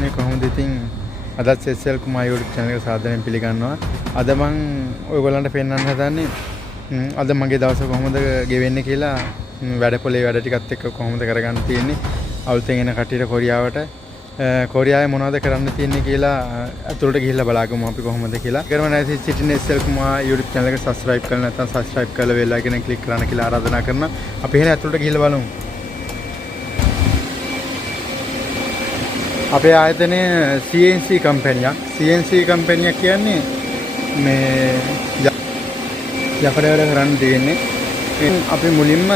මේ කොහොමද ඉතින් අදත් SL කුමාර YouTube channel එක සාදරයෙන් පිළිගන්නවා. අද මම ඔයගොල්ලන්ට පෙන්වන්න හදන්නේ අද මගේ දවස කොහොමද ගෙවෙන්නේ කියලා වැඩපොලේ වැඩ ටිකත් එක්ක කොහොමද කරගන්න තියෙන්නේ. අවුල්තෙන් එන කට්ටියට කොරියාවට කොරියාවේ මොනවද කරන්න තියෙන්නේ කියලා අතුලට ගිහිල්ලා බලාගමු අපි කොහොමද කියලා. කරම නැති සිටින SL කුමාර YouTube channel එක subscribe කරලා නැත්නම් subscribe කරලා bell icon එක click කරන්න කියලා ආරාධනා කරනවා. අපි එහෙනම් අතුලට ගිහිල්ලා බලමු. අපේ ආයතනයේ CNC කම්පැනියක්. CNC කම්පැනියක් කියන්නේ මේ යකඩ වැඩ කරන්න තියෙන්නේ. අපි මුලින්ම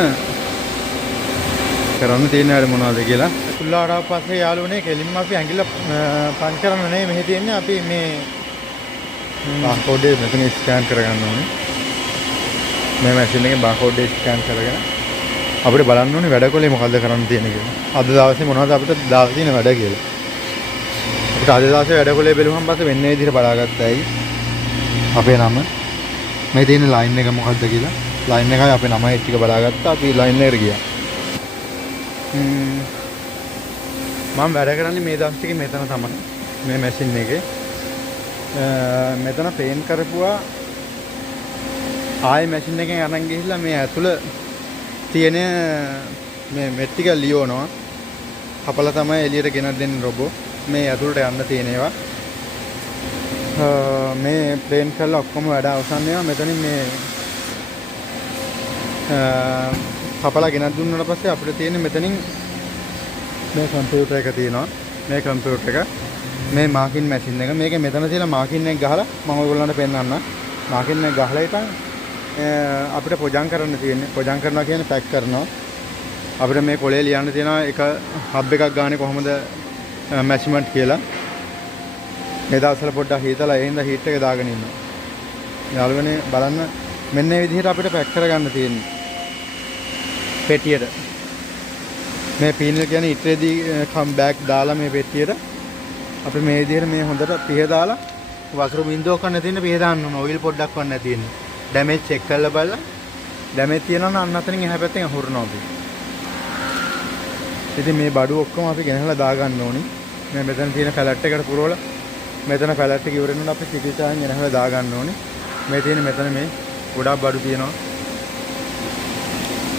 කරන්න තියෙන වැඩ මොනවද කියලා. තුල්ලාඩාව පස්සේ යාළුවනේ කෙලින්ම අපි ඇඟිල්ල පංච් කරන්න නෙමෙයි මෙහෙ තියෙන්නේ. අපි මේ බාර්කෝඩ් එක මෙතන ස්කෑන් කරගන්න ඕනේ. මේ මැෂින් එකේ බාර්කෝඩ් එක ස්කෑන් කරගෙන අපිට බලන්න ඕනේ වැඩකොලේ මොකද්ද කරන්න තියෙන්නේ කියලා. අද දවසේ මොනවද අපිට දාලා තියෙන වැඩ කියලා. අද දවසේ වැඩකොලේ බැලුවම පස්සේ වෙන විදිහට බලාගත්තයි අපේ නම මේ තියෙන ලයින් එක මොකද්ද කියලා. ලයින් එකයි අපේ නමයි ටික බලාගත්තා. අපි ලයින් එකට ගියා. මම වැඩ කරන්නේ මේ දවස් ටිකේ මෙතන තමයි. මේ මැෂින් එකේ මෙතන පේන් කරපුවා ආයේ මැෂින් එකෙන් අරන් ගිහිල්ලා මේ ඇතුළ තියෙන මේ මෙට් ටික ලියවනවා. කපලා තමයි එළියට ගෙනත් දෙන්නේ රොබෝ. මේ ඇතුළට යන්න තියෙන ඒවා මේ ප්ලේන් කරලා ඔක්කොම වැඩ අවසන් වෙනවා. මෙතනින් මේ කපලා ගෙනත් දුන්නාට පස්සේ අපිට තියෙන්නේ මෙතනින් මේ කම්පියුටර් එක තියෙනවා. මේ කම්පියුටර් එක මේ මාකින් මැෂින් එක. මේකේ මෙතන තියෙන මාකින් එක ගහලා මම ඔයගොල්ලන්ට පෙන්නන්න. මාකින් එක ගහලා ඉතින් අපිට පොජන් කරන්න තියෙන්නේ. පොජන් කරනවා කියන්නේ පැක් කරනවා. අපිට මේ කොලේ ලියන්න තියෙනවා එක හබ් එකක් ගානේ කොහොමද මැෂිමන්ට් කියලා. මේ දවස්වල පොඩ්ඩක් හීතලා ඒ හින්දා හීට් එක දාගෙන ඉන්නවා. යාළුවනේ බලන්න මෙන්න මේ විදිහට අපිට පැක් කරගන්න තියෙන්නේ. පෙට්ටියට. මේ පීනල් කියන්නේ ඉටරේදී කම් බෑග් දාලා මේ පෙට්ටියට අපි මේ විදිහට මේ හොඳට පිහ දාලා වතුර බින්දුවක් ගන්න තියෙන පිහ දාන්න ඕන. ඔයිල් පොඩ්ඩක් වන්න තියෙන්නේ. ඩැමේජ් චෙක් කරලා බලලා ඩැමේජ් තියෙනවා නම් අන්න අතරින් එහා පැත්තෙන් අහුරනවා අපි. ඉතින් මේ බඩු ඔක්කොම අපි ගෙනහලා දාගන්න ඕනි. මේ මෙතන තියෙන පැලට් එකට පුරවලා මෙතන පැලට් එක ඉවර වෙනකොට අපි සිකිචාන් ගෙනහලා දාගන්න ඕනි. මේ තියෙන මෙතන මේ ගොඩක් බඩු තියෙනවා.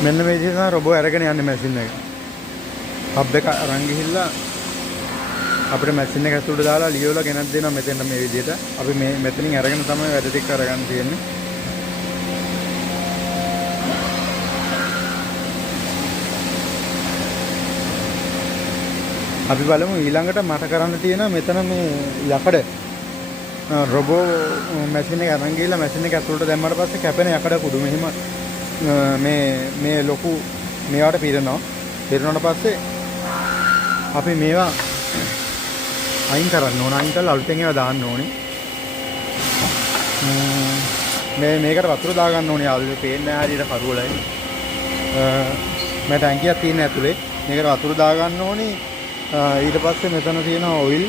මෙන්න මේ විදිහට තමයි රොබෝ අරගෙන යන්නේ මැෂින් එක. හබ් එක අරන් ගිහිල්ලා අපිට මැෂින් එක ඇතුළට දාලා ලියවලා ගෙනත් දෙනවා මෙතෙන්ට මේ විදිහට. අපි මේ මෙතනින් අරගෙන තමයි වැඩ ටික කරගන්න තියෙන්නේ. අපි බලමු ඊළඟට මට කරන්න තියෙන මෙතන මේ යකඩ රොබෝ මැෂින් එක අරන් ගිහලා මැෂින් එක ඇතුළට දැම්මට පස්සේ කැපෙන යකඩ කුඩු මෙහිම මේ ලොකු මේවට පිරෙනවා. පිරුණාට පස්සේ අපි මේවා අයින් කරන්න ඕන. අයින් කරලා අලුතෙන් ඒවා දාන්න ඕනේ. මේකට වතුර දාගන්න ඕනේ. යාළුවෝ පේන්නේ නැහැ හරියට කරුවලයි. මේ ටැංකියක් තියෙන ඇතුලේ. මේකට වතුර දාගන්න ඕනේ. ඊට පස්සේ මෙතන තියෙන ඔයිල්.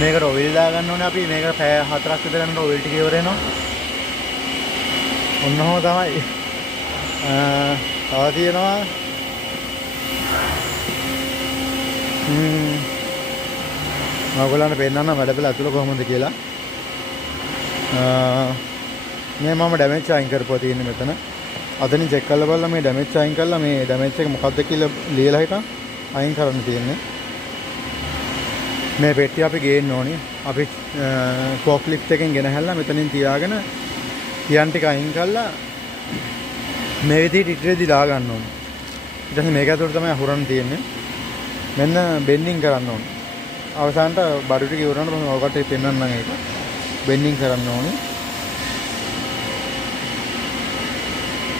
මේකට ඔයිල් දාගන්න ඕනේ අපි. මේකට පැය 4ක් විතර යනකොට ඔයිල් ටික ඉවර වෙනවා. ඔන්නෝම තමයි. තව තියෙනවා ඔයගොල්ලන්ට පෙන්නන්න වැඩපිළ ඇතුළ කොහොමද කියලා. මේ මම ඩැමේජ් අයින් කරපුවා තියෙන්නේ මෙතන. අතනින් චෙක් කරලා බලලා මේ ඩැමේජ් අයින් කරලා මේ ඩැමේජ් එක මොකක්ද කියලා ලියලා හිටන් අයින් කරන්න තියෙන්නේ. මේ පෙට්ටිය අපි ගේන්න ඕනේ. අපි ෆෝක් ලිෆ්ට් එකෙන් ගෙනහැල්ලා මෙතනින් තියාගෙන තියන් ටික අයින් කරලා මේ විදිහට ඉටරේදී දා ගන්න ඕනේ. ඊට පස්සේ මේක ඇතුළට තමයි අහුරන්න තියෙන්නේ. මෙන්න බෙන්ඩින් කරන්න ඕනේ. අවසානට බඩු ටික ඉවර වුණාට මම ඔයකට පෙන්නන්නම් ඒක. බෙන්ඩින් කරන්න ඕනේ.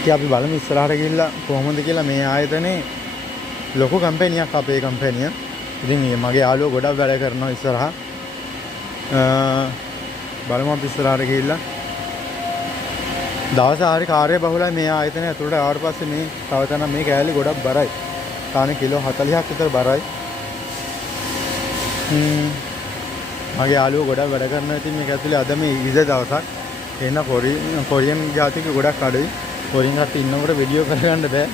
ඉතින් අපි බලමු ඉස්සරහට ගිහිල්ලා කොහොමද කියලා. මේ ආයතනේ ලොකු කම්පැනියක් අපේ කම්පැනිය. ඉතින් මගේ යාළුවෝ ගොඩක් වැඩ කරනවා ඉස්සරහා. බලමු අපි ඉස්සරහට ගිහිල්ලා. දවස හරි කාර්ය බහුලයි මේ ආයතනය ඇතුළට ආවට පස්සේ මේ තව තැනක් මේ කෑලි ගොඩක් බරයි. තානේ කිලෝ 40ක් විතර බරයි. මගේ යාළුවෝ ගොඩක් වැඩ කරනවා. ඉතින් මේක ඇතුලේ අද මේ ඊද දවසක්. එන්න කොරියන් ජාතික ගොඩක් අඩුයි. කොරියන් කට්ටිය ඉන්නකොට වීඩියෝ කරගන්න බෑ.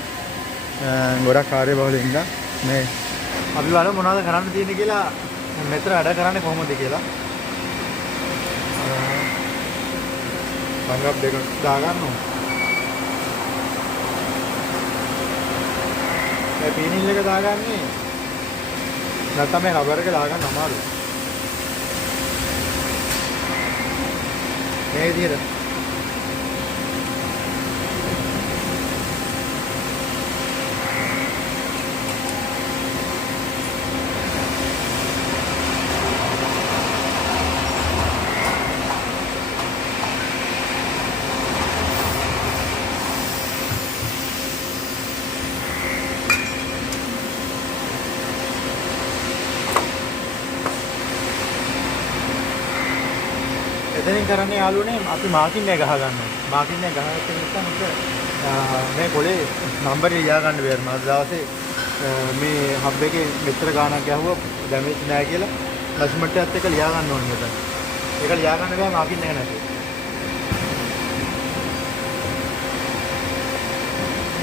ගොඩක් කාර්යබහුල ඉඳලා මේ අපි බලමු මොනවද කරන්න තියෙන්නේ කියලා මෙතන වැඩ කරන්නේ කොහොමද කියලා. සංගම් දෙක දාගන්න ඕන. මේ පීනිල් එක දාගන්නේ නැත්නම් මේ රබර් එක දාගන්න අමාරුයි. මේ විදිහට එතනින් කරන්නේ යාළුවනේ අපි මාකින් එක ගහ ගන්නවා. මාකින් එක ගහගත්ත නිසා මේ කොලේ නම්බර් ලියා ගන්න බැහැ. අද දවසේ මේ හබ් එකේ මෙච්චර ගාණක් ගැහුවා ඩැමේජ් නැහැ කියලා මැෂර්මන්ට් එකත් එක්ක ලියා ගන්න ඕනේ මෙතන. ඒක ලියා ගන්න බෑ මාකින් එක නැතුව.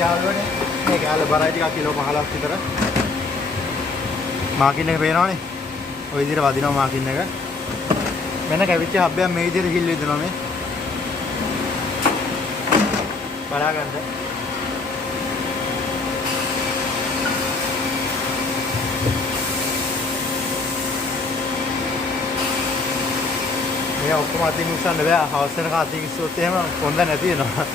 යාළුවනේ මේ ගාල බරයි ටිකක් කිලෝ 15ක් විතර. මාකින් එක පේනවනේ. ওই විදිහට වදිනවා මාකින් එක. මෙන්න කැවිච්ච හබ්බයක් මේ විදිහට හිල් වෙනවා මේ. බලා ගන්න. මේ ඔක්කොම අතින් උස්සන්න බෑ. හවස් වෙනකන් අතින් ඉස්සුවොත් එහෙම කොන්ද නැති වෙනවා.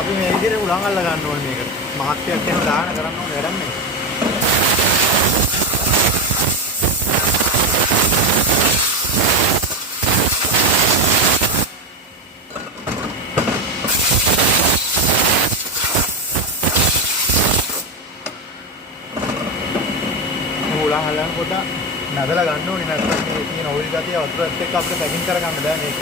අපි මේ විදිහට උලන් අල්ල ගන්න ඕනේ මේකට. මහත්යක් කියන දාන කරන්න ඕනේ වැඩක් නේ. උලන් අල්ලන කොට නදලා ගන්න ඕනේ නැත්නම් මේ තියෙන ඔයිල් ගතිය වතුරත් එක්ක අපිට පැකින් කරගන්න බෑ මේක.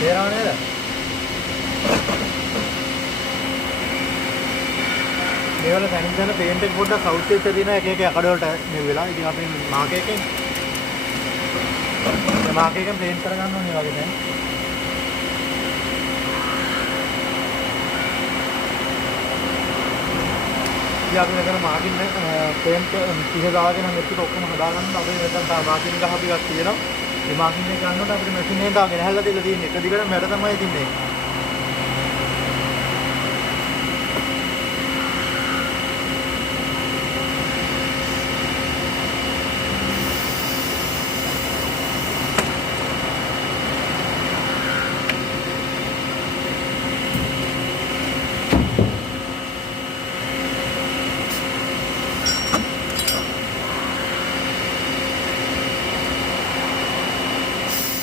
තේරෙනව නේද? මේවල තනින් තන පේන්ට් එක පොඩ්ඩක් සවුත් වෙච්ච දින එක එක යකඩ වලට මේ වෙලා. ඉතින් අපි මාක් එකෙන් මේ මාක් එකෙන් පේන්ට් කරගන්න ඕනේ වගේ දැන්. ඉතින් අපි මෙතන මාකින් පේන්ට් 30 දාගෙන නම් එක්ක ඔක්කොම හදාගන්න අපි මෙතන මාකින් ගහ අපි ගන්න තියෙනවා. මේ මාකින් එක ගන්නකොට අපිට මැෂින් එකෙන් දාගෙන හැල්ලා තියලා තියෙන්නේ. එක දිගට මැඩ තමයි තින්නේ.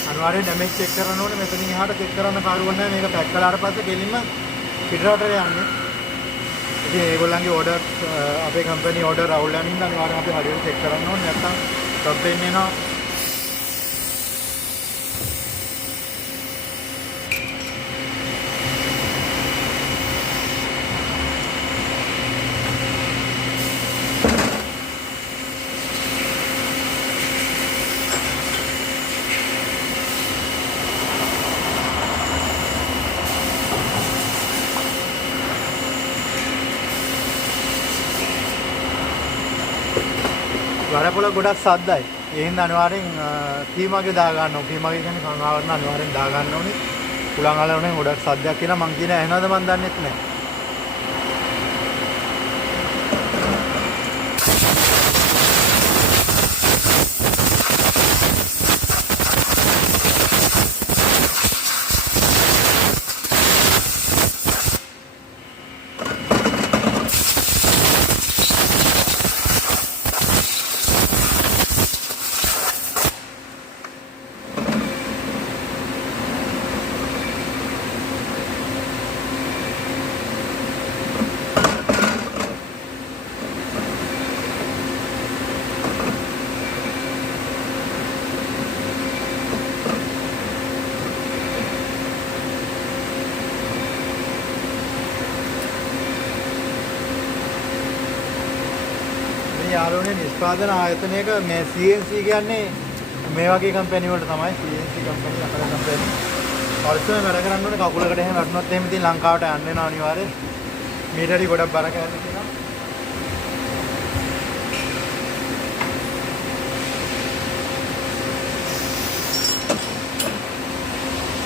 අනිවාර්යයෙන් ඩැමේජ් චෙක් කරන්න ඕනේ. මෙතනින් එහාට චෙක් කරන්න කාරුවක් නැහැ. මේක පැක් කළාට පස්සේ ගෙලින්ම පිටරටට යන්නේ. ඉතින් ඒගොල්ලන්ගේ ඕඩර් අපේ කම්පැනි ඕඩර් අවුල් යන හින්දා අනිවාර්යයෙන් අපි හරියට චෙක් කරන්න ඕනේ. නැත්නම් කම්පැනි එනවා. වරපොළ ගොඩක් සද්දයි. ඒ හින්දා අනිවාර්යෙන් කීමගේ දා ගන්න ඕනේ. කීමගේ කියන්නේ කන් ආවරණ අනිවාර්යෙන් දා ගන්න ඕනේ. උලන් අලවනේ ගොඩක් සද්දයක් කියලා මං කියන ඇහෙනවද මන් දන්නෙත් නැහැ. යාළුවනේ නිෂ්පාදන ආයතනයක මේ CNC කියන්නේ මේ වගේ කම්පැනි වලට තමයි CNC කම්පැනි අකර කම්පැනි. පරිස්සමෙන් වැඩ කරන්න ඕනේ කකුලකට එහෙම වැටුනොත් එහෙම ඉතින් ලංකාවට යන්න වෙනවා අනිවාර්යෙන්. මීටරි ගොඩක් බර කෑල්ල තියෙනවා.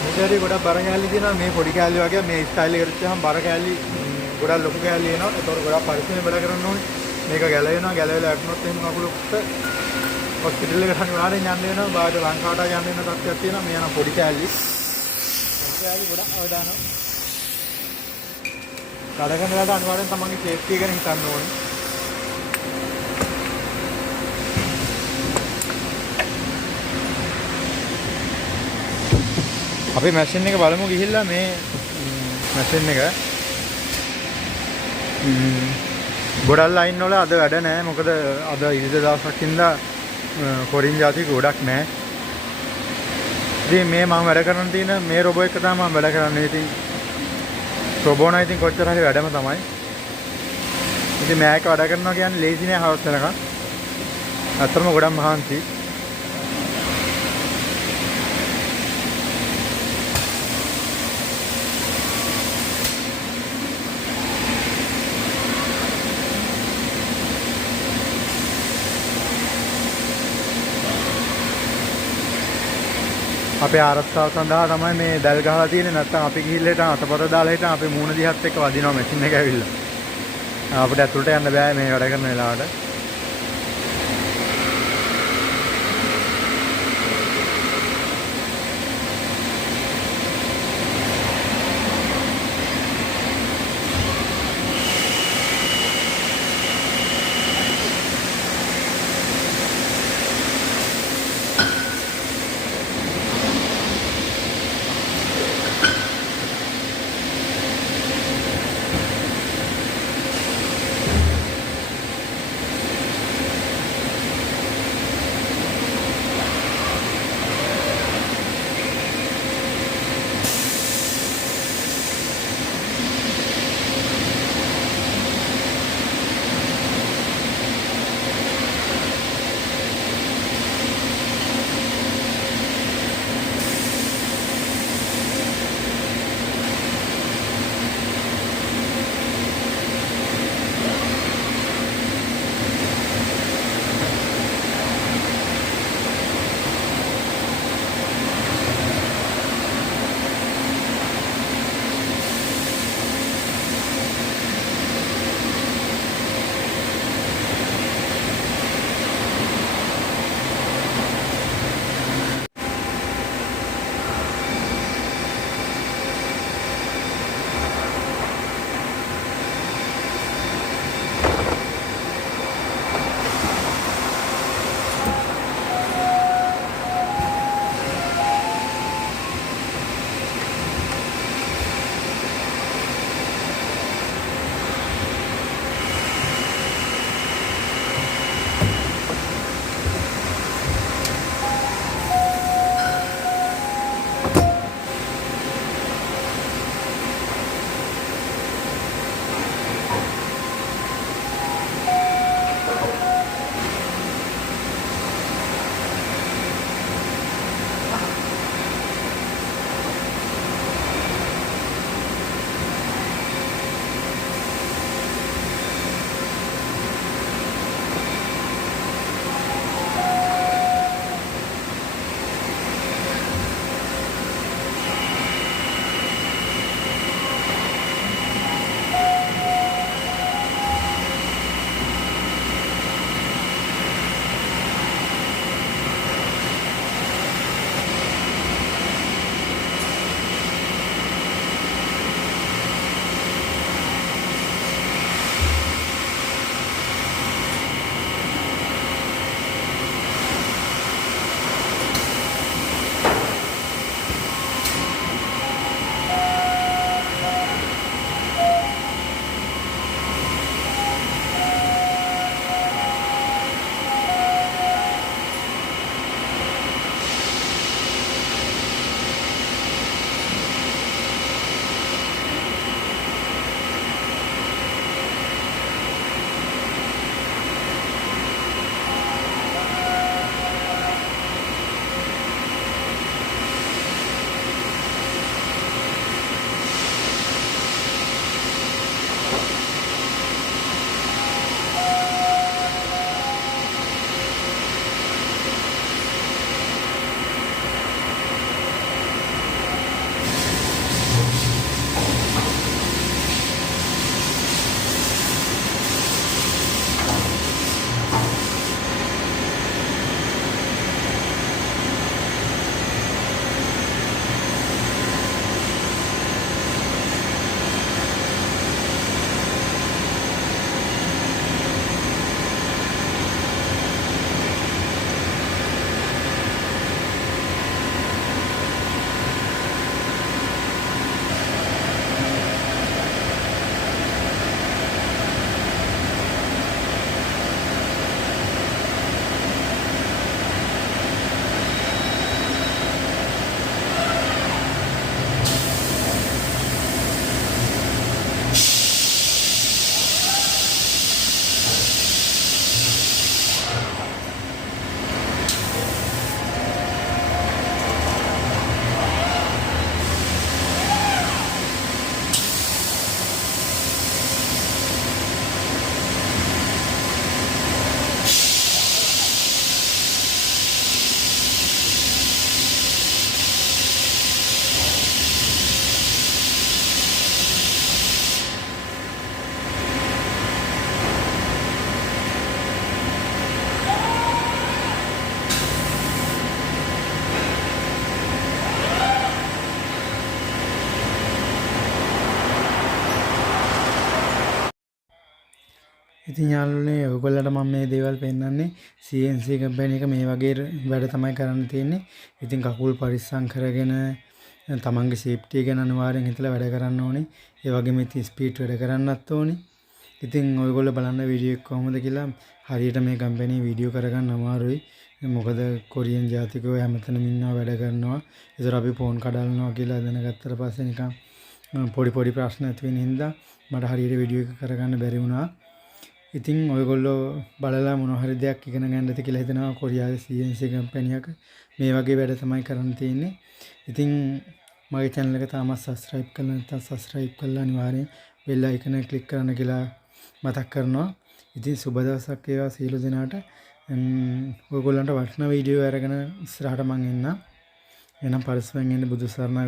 මීටරි ගොඩක් බර කෑල්ල තියෙනවා. මේ පොඩි කෑල්ල වගේ මේ ස්ටයිල් එකට ගියාම බර කෑල්ල ගොඩක් ලොකු කෑල්ල එනවා. ඒතකොට ගොඩක් පරිස්සමෙන් වැඩ කරන්න ඕනේ. මේක ගැලවෙනවා. ගැලවෙලා වැටුනොත් එහෙම කකුලකට හොස්පිටල් එකට අනිවාර්යෙන් යන්න වෙනවා. බාහිර ලංකාවට යන්න වෙන තත්ත්වයක් තියෙනවා. මේ යන පොඩි කෑල්ල. පොඩි කෑල්ල ගොඩක් අවදානවා. කඩගෙන වලට අනිවාර්යෙන් තමන්ගේ සේෆ්ටි එක ගැන හිතන්න ඕනේ. අපි මැෂින් එක බලමු ගිහිල්ලා මේ මැෂින් එක ගොඩක් ලයින් වල අද වැඩ නැහැ. මොකද අද ඉරිදා දවසක් ඉඳලා කොරින් જાති ගොඩක් නැහැ. ඉතින් මේ මම වැඩ කරන්න තියෙන මේ රොබෝ එක තමයි මම වැඩ කරන්නේ. ඉතින් රොබෝ නම් ඉතින් කොච්චර හරි වැඩම තමයි. ඉතින් මෑක වැඩ කරනවා කියන්නේ ලේසි නෑ හවස් වෙනකන්. අතරම ගොඩක් මහන්සි. අපේ ආරක්ෂාව සඳහා තමයි මේ දැල් ගහලා තියෙන්නේ. නැත්නම් අපි ගිහිල්ලා හිටන් අතපත දාලා හිටන් අපේ මූණ දිහත් එක්ක වදිනවා මැෂින් එක ඇවිල්ලා. අපිට ඇතුළට යන්න බෑ මේ වැඩ කරන වෙලාවට. ඉතින් යාළුවනේ ඔයගොල්ලන්ට මම මේ දේවල් පෙන්නන්නේ CNC කම්පැනි එක මේ වගේ වැඩ තමයි කරන්න තියෙන්නේ. ඉතින් කකුල් පරිස්සම් කරගෙන තමන්ගේ සේෆ්ටි ගැන අනිවාර්යෙන් හිතලා වැඩ කරන්න ඕනේ. ඒ වගේම ඉතින් ස්පීඩ් වැඩ කරන්නත් ඕනේ. ඉතින් ඔයගොල්ලෝ බලන්න වීඩියෝ එක කොහොමද කියලා හරියට මේ කම්පැනි වීඩියෝ කරගන්න අමාරුයි. මොකද කොරියන් ජාතිකයෝ හැමතැනම ඉන්නවා වැඩ කරනවා. ඒතර අපි ෆෝන් කඩල්නවා කියලා දැනගත්තට පස්සේ නිකන් පොඩි ප්‍රශ්න ඇති වෙන හින්දා මට හරියට වීඩියෝ එක කරගන්න බැරි වුණා. ඉතින් ඔයගොල්ලෝ බලලා මොන හරි දෙයක් ඉගෙන ගන්නද කියලා හිතනවා කොරියාවේ CNC කම්පැනි එක මේ වගේ වැඩ තමයි කරන්න තියෙන්නේ. ඉතින් මගේ channel එක තාමත් subscribe කරලා නැත්නම් subscribe කරලා අනිවාර්යෙන් bell icon එක click කරන්න කියලා මතක් කරනවා. ඉතින් සුබ දවසක් වේවා සියලු දෙනාට. ඔයගොල්ලන්ට වටිනා වීඩියෝ අරගෙන ඉස්සරහට මම එන්නම්. එහෙනම් පරිස්සමෙන් ඉන්න බුදු සරණයි.